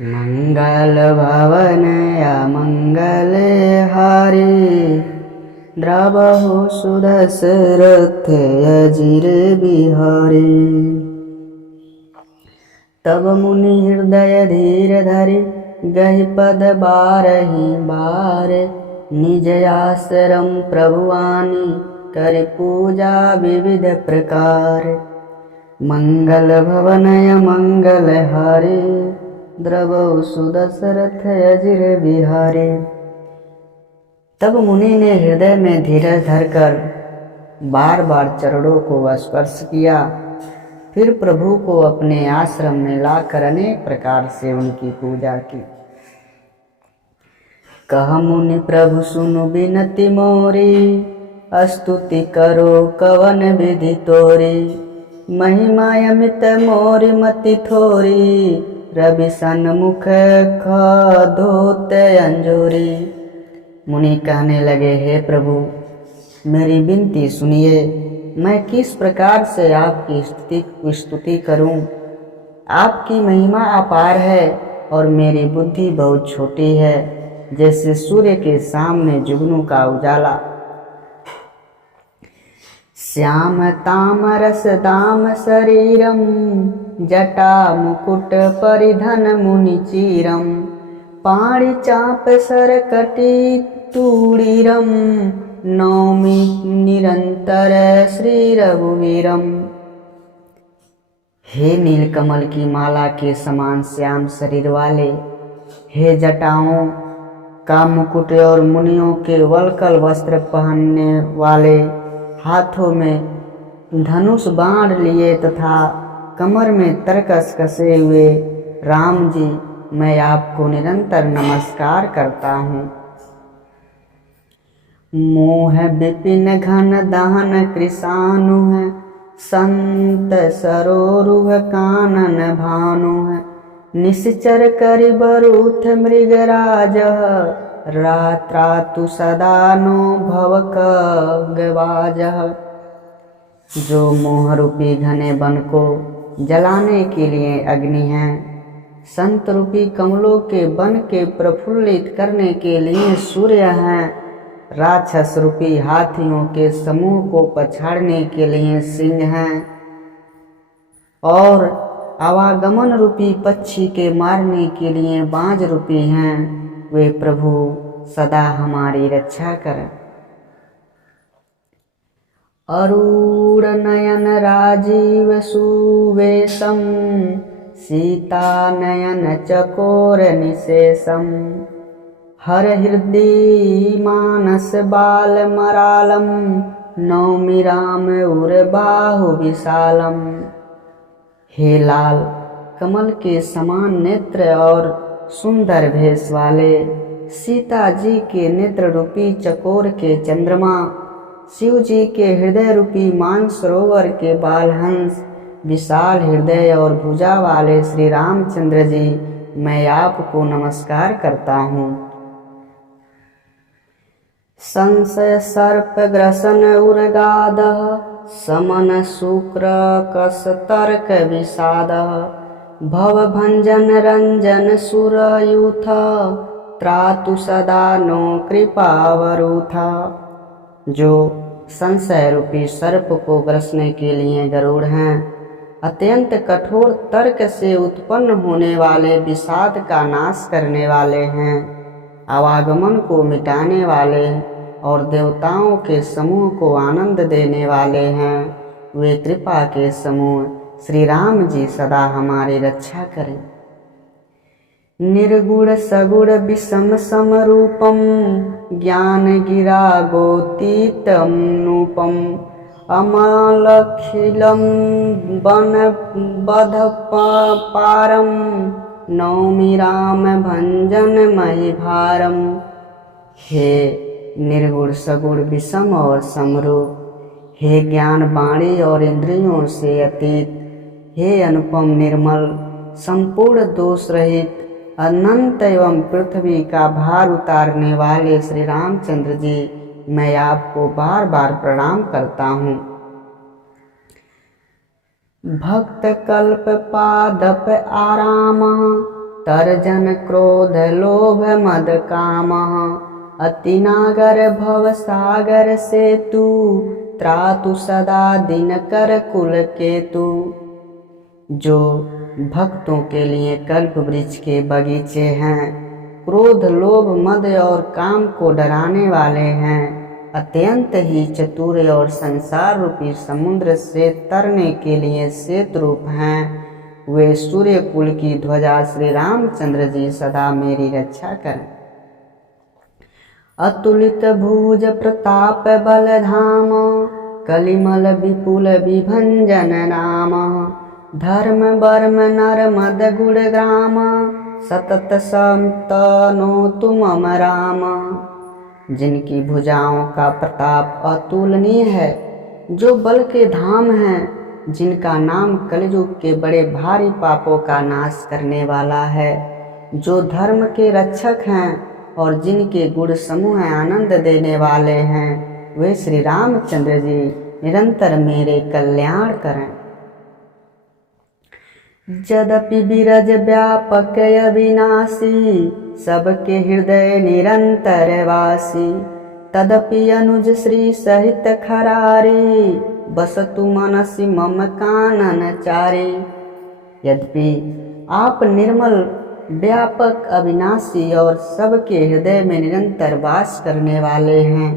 मंगल भवन मंगल हारी, द्रवहु सुदशरथ अजिर बिहारी। तब मुनि हृदय धीर धरि, गहि पद बारहि बार। निज आश्रम प्रभुआनी, कर पूजा विविध प्रकार। मंगल भवनय मंगल हारी, द्रवहु सुदशरथ अजिर बिहारी। तब मुनि ने हृदय में धीरज धरकर बार बार चरणों को स्पर्श किया, फिर प्रभु को अपने आश्रम में लाकर अनेक प्रकार से उनकी पूजा की। कह मुनि प्रभु सुनु बिनती मोरी, स्तुति करो कवन विधि तोरी। महिमा अमित मोरी मति थोरी, रवि सन्मुख खधोत अंजोरी। मुनि कहने लगे, हे प्रभु मेरी विनती सुनिए, मैं किस प्रकार से आपकी स्तुति करूं। आपकी महिमा अपार है और मेरी बुद्धि बहुत छोटी है, जैसे सूर्य के सामने जुगनू का उजाला। श्याम तामरस दाम शरीरम, जटा मुकुट परिधन मुनि चीरम। पाणि चाप सर कटी तूड़ीरम, नौमि निरंतर श्री रघुवीरम। हे नीलकमल की माला के समान श्याम शरीर वाले, हे जटाओं का मुकुट और मुनियों के वल्कल वस्त्र पहनने वाले, हाथों में धनुष बाण लिए तथा कमर में तरकस कसे हुए राम जी, मैं आपको निरंतर नमस्कार करता हूँ। मोह विपिन घन दहन कृशानु है, संत सरोरुह कानन भानु है। निश्चर करि बरूथ मृगराज, रात्रातु सदा नो भवक गवाज। जो मोह रूपी घने वन को जलाने के लिए अग्नि है, संत रूपी कमलों के वन के प्रफुल्लित करने के लिए सूर्य हैं, राक्षस रूपी हाथियों के समूह को पछाड़ने के लिए सिंह हैं, और आवागमन रूपी पक्षी के मारने के लिए बाज रूपी हैं। वे प्रभु सदा हमारी रक्षा करें। अरूढ़ नयन राजीव सुवेशम, सीता नयन चकोर निशेषम। हर हृदय मानस बाल मरालम, नौमि राम उर बाहु विशालम। हे लाल कमल के समान नेत्र और सुंदर भेष वाले, सीता जी के नेत्र रूपी चकोर के चंद्रमा, शिव जी के हृदय रूपी मानसरोवर के बालहंस, विशाल हृदय और भुजा वाले श्री रामचंद्र जी, मैं आपको नमस्कार करता हूँ। संशय सर्प ग्रसन उर्गाद, समन शुक्र कस तर्क विषाद। भव भंजन रंजन सुरयूथ, त्रातु सदा नो कृपावरूथ। जो संशय रूपी सर्प को ग्रसने के लिए गरुड़ हैं, अत्यंत कठोर तर्क से उत्पन्न होने वाले विषाद का नाश करने वाले हैं, आवागमन को मिटाने वाले और देवताओं के समूह को आनंद देने वाले हैं। वे कृपा के समूह श्री राम जी सदा हमारी रक्षा करें। निर्गुण सगुण विषम समरूपम, ज्ञान गिरा गोतीतम नूपम। अमलखिलम वन बध पारम, नौमि राम भंजन मही भारम। हे निर्गुण सगुण विषम और समरूप, हे ज्ञान वाणी और इंद्रियों से अतीत, हे अनुपम निर्मल संपूर्ण दोष रहित अनंत एवं पृथ्वी का भार उतारने वाले श्री रामचंद्र जी, मैं आपको बार बार प्रणाम करता हूँ। भक्त कल्प पादप आराम, तर्जन क्रोध लोभ मद कामः, अति नागर भव सागर से तू, त्रातु सदा दिन कर कुल केतु। जो भक्तों के लिए कल्प वृक्ष के बगीचे हैं, क्रोध लोभ मद और काम को डराने वाले हैं, अत्यंत ही चतुर और संसार रूपी समुद्र से तरने के लिए सेतु रूप हैं, वे सूर्य कुल की ध्वजा श्री रामचंद्र जी सदा मेरी रक्षा करें। अतुलित भुज प्रताप बल धाम, कलिमल विपुल विभंजन नाम, धर्म वर्म नर मद गुण ग्राम, सतत संतनो तुम राम। जिनकी भुजाओं का प्रताप अतुलनीय है, जो बल के धाम हैं, जिनका नाम कलियुग के बड़े भारी पापों का नाश करने वाला है, जो धर्म के रक्षक हैं और जिनके गुण समूह आनंद देने वाले हैं, वे श्री रामचंद्र जी निरंतर मेरे कल्याण करें। यद्यपि विरज व्यापक अविनाशी, सबके हृदय निरंतर वासी, तदपि अनुज श्री सहित खरारी, बसतु मनसि मम कानन चारी। यद्यपि आप निर्मल व्यापक अविनाशी और सबके हृदय में निरंतर वास करने वाले हैं,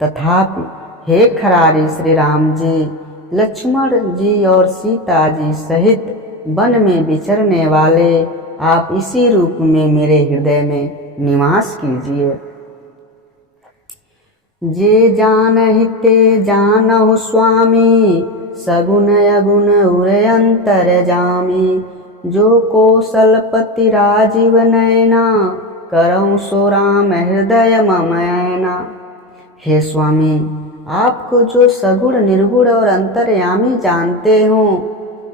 तथापि हे खरारी श्री राम जी, लक्ष्मण जी और सीता जी सहित वन में विचरने वाले, आप इसी रूप में मेरे हृदय में निवास कीजिए। जे जानहि ते जानहु स्वामी, सगुण अगुण उरे अंतर जामी, जो कौशलपति राजीव नयना, करऊँ सो राम हृदय मम ऐना। हे स्वामी, आपको जो सगुण निर्गुण और अंतर्यामी जानते हो,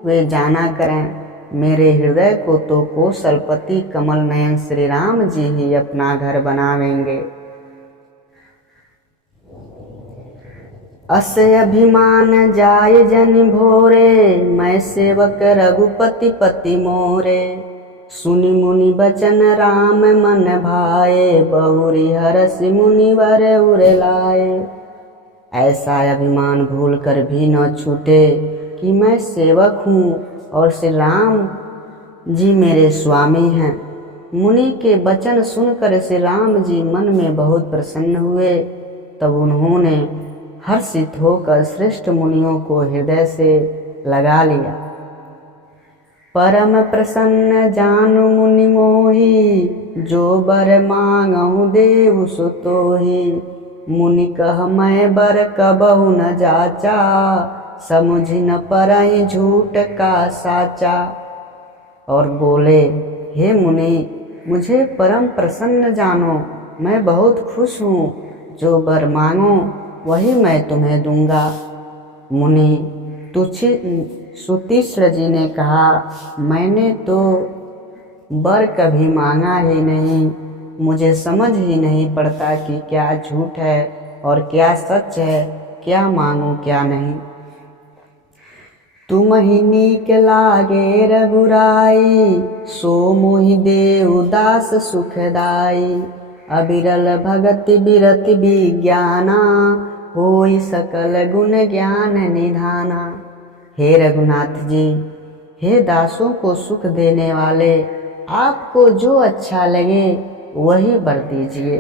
वे जाना करें। मेरे हृदय को तो कौशलपति कमल नयन श्री राम जी ही अपना घर बनावेंगे। अस्य अभिमान जाय जन भोरे, मैं सेवक रघुपति पति मोरे। सुनि मुनि बचन राम मन भाए, बहुरी हरसि मुनिवर उर लाए। ऐसा अभिमान भूल कर भी न छूटे कि मैं सेवक हूँ और श्री राम जी मेरे स्वामी हैं। मुनि के वचन सुनकर श्री राम जी मन में बहुत प्रसन्न हुए। तब उन्होंने हर्षित होकर श्रेष्ठ मुनियों को हृदय से लगा लिया। परम प्रसन्न जानु मुनि मोहि, जो बर मांगहु देव सो तोहि। मुनि कह मैं बर कबहु न जाचा, समुझि न परहि झूठ का साचा। और बोले, हे मुनि, मुझे परम प्रसन्न जानो, मैं बहुत खुश हूँ। जो वर मांगो वही मैं तुम्हें दूंगा। मुनि सुतीश्र जी ने कहा, मैंने तो वर कभी मांगा ही नहीं, मुझे समझ ही नहीं पड़ता कि क्या झूठ है और क्या सच है, क्या मांगूं क्या नहीं। तुम ही नीक लागे रघुराई, सो मोहि देउ दास सुखदाई। अबिरल भगति बिरति विज्ञाना, होई सकल गुण ज्ञान निधाना। हे रघुनाथ जी, हे दासों को सुख देने वाले, आपको जो अच्छा लगे वही वर दीजिए।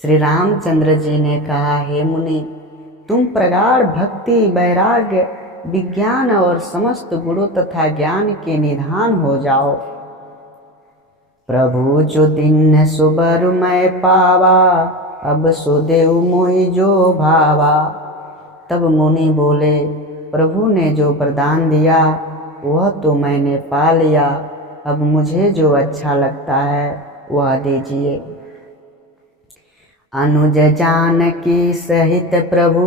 श्री रामचंद्र जी ने कहा, हे मुनि, तुम प्रगाढ़ भक्ति वैराग्य विज्ञान और समस्त गुणों तथा ज्ञान के निधान हो जाओ। प्रभु जो दिन सो बर मैं पावा, अब सो देव मोहि जो भावा। तब मुनि बोले, प्रभु ने जो वरदान दिया वह तो मैंने पा लिया, अब मुझे जो अच्छा लगता है वह दीजिए। अनुज जानकी सहित प्रभु,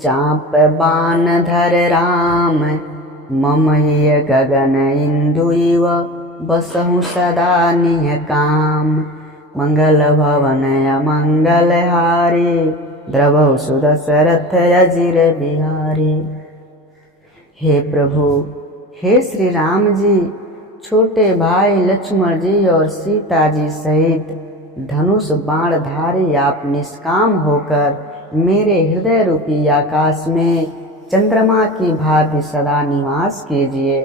चाप बाण धर राम। मम हिय गगन इंदु इव, बसहु सदा निह काम। मंगल भवन अमंगल हारी, द्रवहु सुदशरथ अजिर बिहारी। हे प्रभु, हे श्री राम जी, छोटे भाई लक्ष्मण जी और सीता जी सहित धनुष बाणधारी आप निष्काम होकर मेरे हृदय रूपी आकाश में चंद्रमा की भांति सदा निवास कीजिए।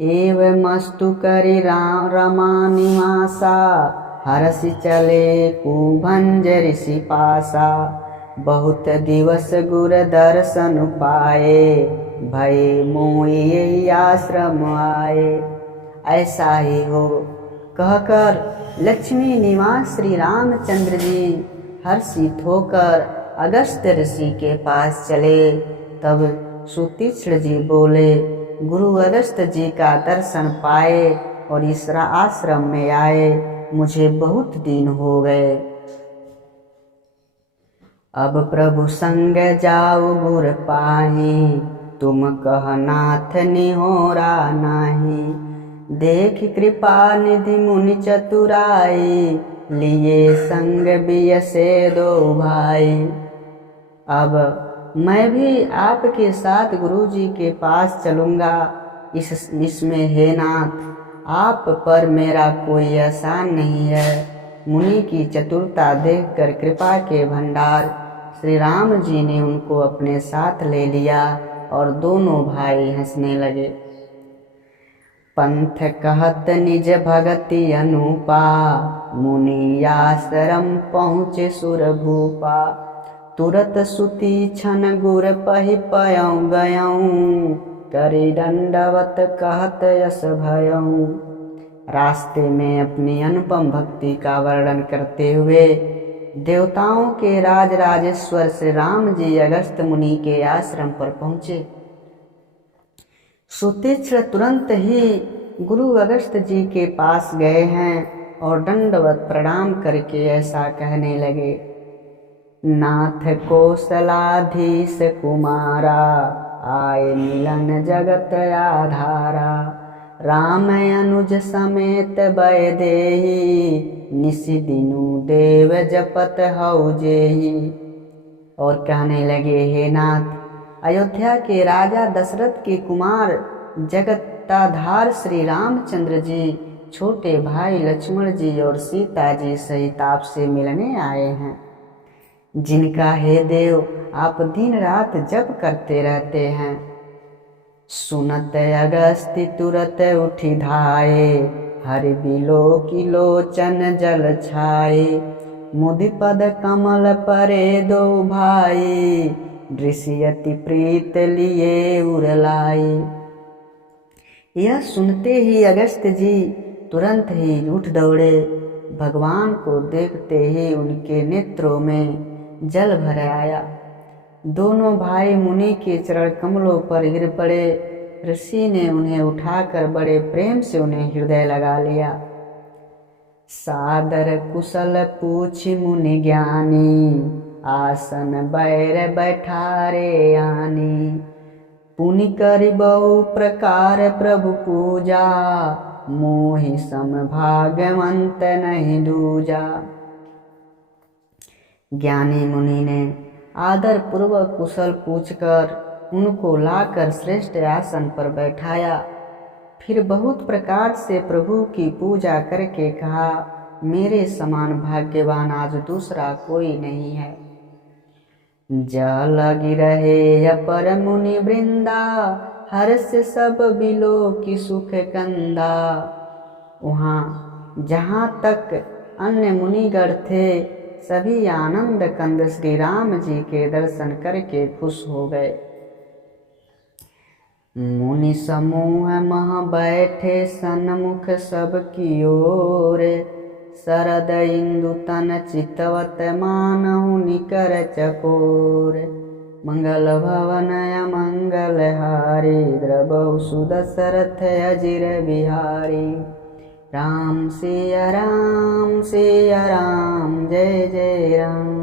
एवमस्तु करि रमा निवासा हरसि चले कुभंज ऋषि पासा। बहुत दिवस गुर दर्शन पाए भय मोहि आश्रम आए। ऐसा ही हो कहकर लक्ष्मी निवास श्री रामचंद्र जी हर्षित होकर अगस्त्य ऋषि के पास चले। तब सुतीक्ष्ण जी बोले, गुरु अगस्त्य जी का दर्शन पाए और इस आश्रम में आए मुझे बहुत दिन हो गए। अब प्रभु संग जाओ गुर पाही, तुम कह नाथ निहोरा नाही। देख कृपा निधि मुनि चतुराई, लिए संग बियसे दो भाई। अब मैं भी आपके साथ गुरु जी के पास चलूँगा। इसमें हे नाथ, आप पर मेरा कोई एहसान नहीं है। मुनि की चतुरता देखकर कृपा के भंडार श्री राम जी ने उनको अपने साथ ले लिया और दोनों भाई हंसने लगे। पंथ कहत निज भगति अनुपा, मुनि आश्रम पहुँचे सुर भूपा। तुरत सुती छन गुर पहि पयऊँ गयऊँ, करी दंडवत कहत यश भयऊँ। रास्ते में अपनी अनुपम भक्ति का वर्णन करते हुए देवताओं के राज राजेश्वर श्री राम जी अगस्त्य मुनि के आश्रम पर पहुँचे। सुतीक्ष्ण तुरंत ही गुरु अगस्त्य जी के पास गए हैं और दंडवत प्रणाम करके ऐसा कहने लगे, नाथ कौशलाधीश कुमारा, आए मिलन जगत आधारा। राम अनुज समेत भय देहि, निशि दिनु देव जपत हऊ जेहि। और कहने लगे, हे नाथ, अयोध्या के राजा दशरथ के कुमार जगताधार श्री रामचंद्र जी छोटे भाई लक्ष्मण जी और सीता जी सहित आपसे मिलने आए हैं, जिनका हे देव आप दिन रात जप करते रहते हैं। सुनत अगस्त्य तुरत उठि धाये, हरि बिलो की लोचन जल छाए। मुदि पद कमल परे दो भाई, दृश्यति प्रीत लिए उरलाई। यह सुनते ही अगस्त्य जी तुरंत ही उठ दौड़े। भगवान को देखते ही उनके नेत्रों में जल भर आया। दोनों भाई मुनि के चरण कमलों पर गिर पड़े। ऋषि ने उन्हें उठाकर बड़े प्रेम से उन्हें हृदय लगा लिया। सादर कुशल पूछि मुनि ज्ञानी, आसन बैर बैठारे आनी। पुनि करि बहु प्रकार प्रभु पूजा, मोहि सम भाग्यवंत नहीं दूजा। ज्ञानी मुनि ने आदर पूर्वक कुशल पूछकर उनको लाकर श्रेष्ठ आसन पर बैठाया। फिर बहुत प्रकार से प्रभु की पूजा करके कहा, मेरे समान भाग्यवान आज दूसरा कोई नहीं है। जल गिरहे अपर मुनि वृंदा, हर्ष सब बिलो की सुख कंदा। वहाँ जहाँ तक अन्य मुनिगण थे सभी आनंद कंद श्री राम जी के दर्शन करके खुश हो गए। मुनि समूह मह बैठे सन्मुख सब की ओर, शरद इंदु तन चितवत मानहु निकर चकोर। मंगल भवन अमंगल हारी, द्रबहु सुदशरथ अजिर बिहारी। राम सिया राम जय जय राम।